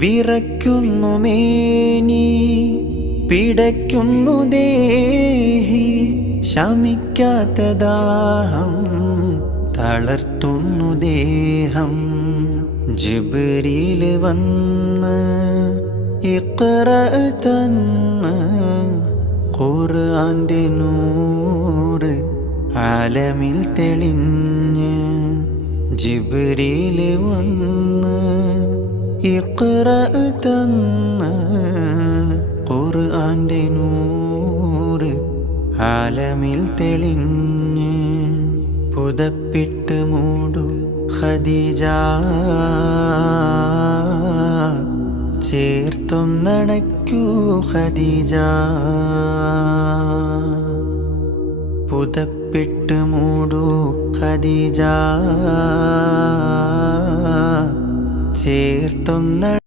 വിറയ്ക്കുന്നു മേനി, പിടയ്ക്കുന്നു ദേഹി, ശമിക്കാത്ത ദാഹം തളർത്തുന്നു ദേഹം. ജിബ്രീൽ വന്ന് ഇഖ്റ തന്ന് ഖുർആന്റെ നൂറ് ആലമിൽ തെളിഞ്ഞ്. ജിബ്രീൽ വന്ന് ഇഖ്റ തന്ന് ഖുർആന്റെ നൂറ് ആലമിൽ തെളിഞ്ഞ്. പുതപ്പിട്ട് മൂടു ഖദീജ, ചേർത്തൊന്നണയ്ക്കൂ ഖദീജ. പുതപ്പിട്ട് മൂടു ഖദീജ, ചേർത്തൊന്ന